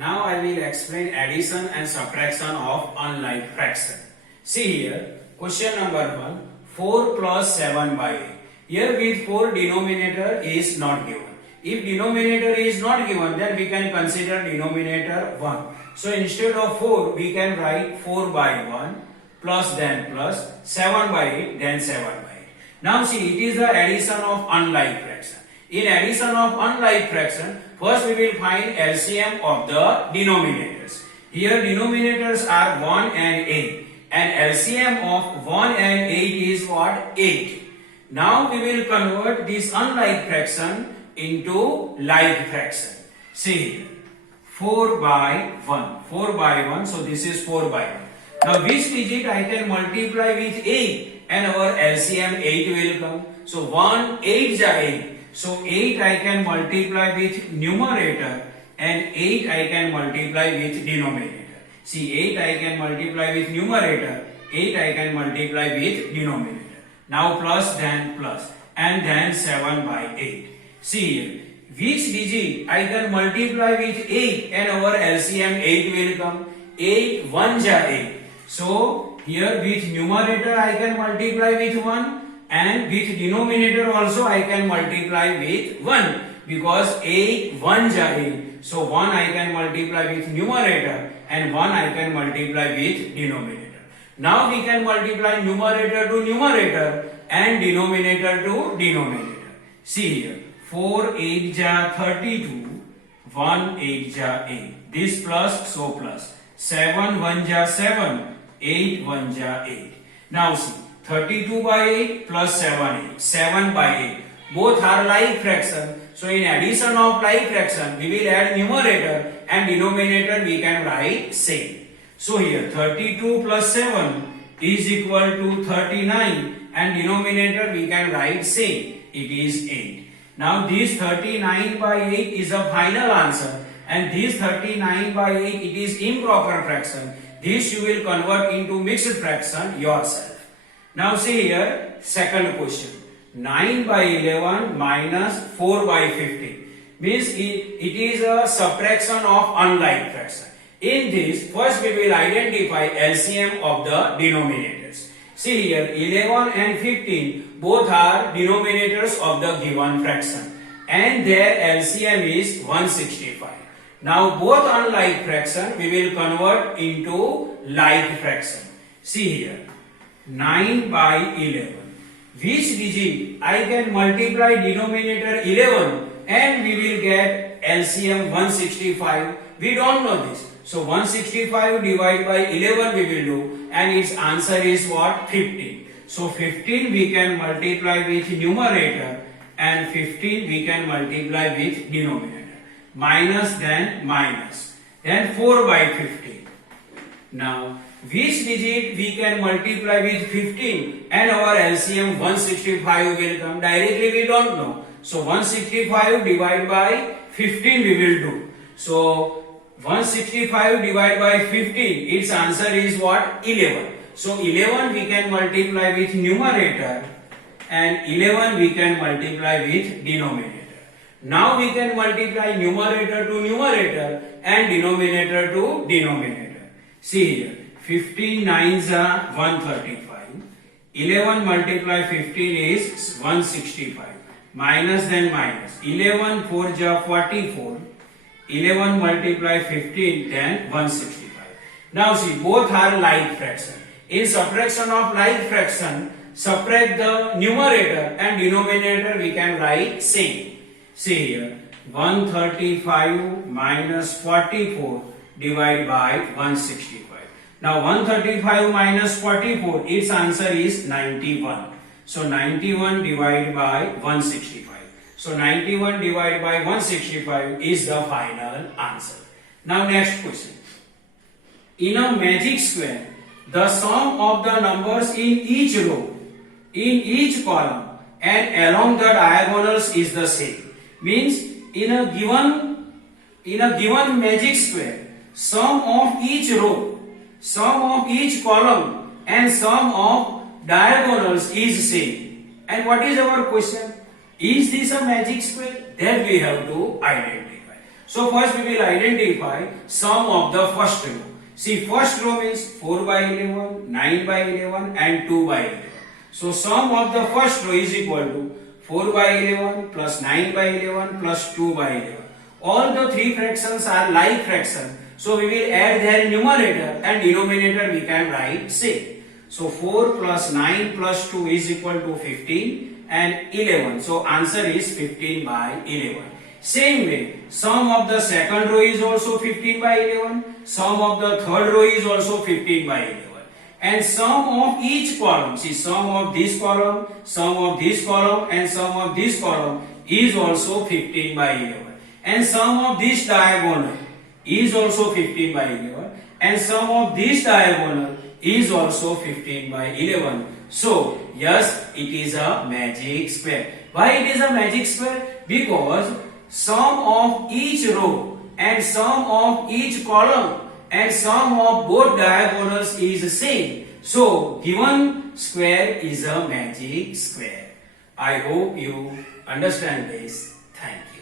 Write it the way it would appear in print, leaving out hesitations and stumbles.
Now I will explain addition and subtraction of unlike fraction. See here, question number 1, 4 plus 7 by 8. Here with 4 denominator is not given. If denominator is not given, then we can consider denominator 1. So instead of 4, we can write 4 by 1 plus then plus 7 by 8 then 7 by 8. Now see, it is the addition of unlike fraction. In addition of unlike fraction, first we will find LCM of the denominators. Here denominators are 1 and 8 and LCM of 1 and 8 is what? 8. Now we will convert this unlike fraction into like fraction. See here, 4 by 1, 4 by 1, so this is 4 by 1. Now which digit I can multiply with 8 and our LCM 8 will come. So 1, 8 is 8. So 8 I can multiply with numerator and 8 I can multiply with denominator. See, 8 I can multiply with numerator, 8 I can multiply with denominator. Now plus then plus and then 7 by 8. See here, which digit I can multiply with 8 and our LCM 8 will come. 8 1 ja 8. So here with numerator I can multiply with 1. And with denominator also I can multiply with 1 because 8 1 ja 8. So 1 I can multiply with numerator and 1 I can multiply with denominator. Now we can multiply numerator to numerator and denominator to denominator. See here, 4 8 ja 32, 1 8 ja 8. This plus, so plus. 7 1 ja 7, 8 1 ja 8. Now see, 32 by 8 plus 7 8, 7 by 8. Both are like fraction. So in addition of like fraction, we will add numerator and denominator we can write same. So here 32 plus 7 is equal to 39 and denominator we can write same. It is 8. Now this 39 by 8 is a final answer and this 39 by 8 it is improper fraction. This you will convert into mixed fraction yourself. Now see here, second question. 9 by 11 minus 4 by 15 means it is a subtraction of unlike fraction. In this, first we will identify LCM of the denominators. See here, 11 and 15 both are denominators of the given fraction and their LCM is 165. Now both unlike fraction we will convert into like fraction. See here, 9 by 11. Which digit I can multiply denominator 11 and we will get LCM 165. We don't know this. So 165 divided by 11 we will do and its answer is what? 15. So 15 we can multiply with numerator and 15 we can multiply with denominator. Minus then minus. Then 4 by 15. Now which digit we can multiply with 15 and our LCM 165 will come? Directly we don't know. So 165 divided by 15 we will do. So 165 divided by 15, its answer is what? 11. So 11 we can multiply with numerator and 11 we can multiply with denominator. Now we can multiply numerator to numerator and denominator to denominator. See here, 15 9s are 135. 11 multiply 15 is 165. Minus then minus. 11 4 ja 44. 11 multiply 15 then 165. Now see, both are like fraction. In subtraction of like fraction, subtract the numerator and denominator we can write same. See here, 135 minus 44 divided by 165. Now 135 minus 44, its answer is 91. So 91 divided by 165. So 91 divided by 165 is the final answer. Now next question. In a magic square, the sum of the numbers in each row, in each column and along the diagonals is the same. Means in a given magic square, sum of each row, sum of each column and sum of diagonals is same. And what is our question? Is this a magic square? That we have to identify. So first we will identify sum of the first row. See, first row means 4 by 11, 9 by 11 and 2 by 11. So sum of the first row is equal to 4 by 11 plus 9 by 11 plus 2 by 11. All the three fractions are like fraction. So we will add their numerator and denominator we can write same. So 4 plus 9 plus 2 is equal to 15 and 11. So answer is 15 by 11. Same way, sum of the second row is also 15 by 11. Sum of the third row is also 15 by 11. And sum of each column, see, sum of this column, sum of this column and sum of this column is also 15 by 11. And sum of this diagonal is also 15 by 11. And sum of this diagonal is also 15 by 11. So, yes, it is a magic square. Why it is a magic square? Because sum of each row and sum of each column and sum of both diagonals is the same. So, given square is a magic square. I hope you understand this. Thank you.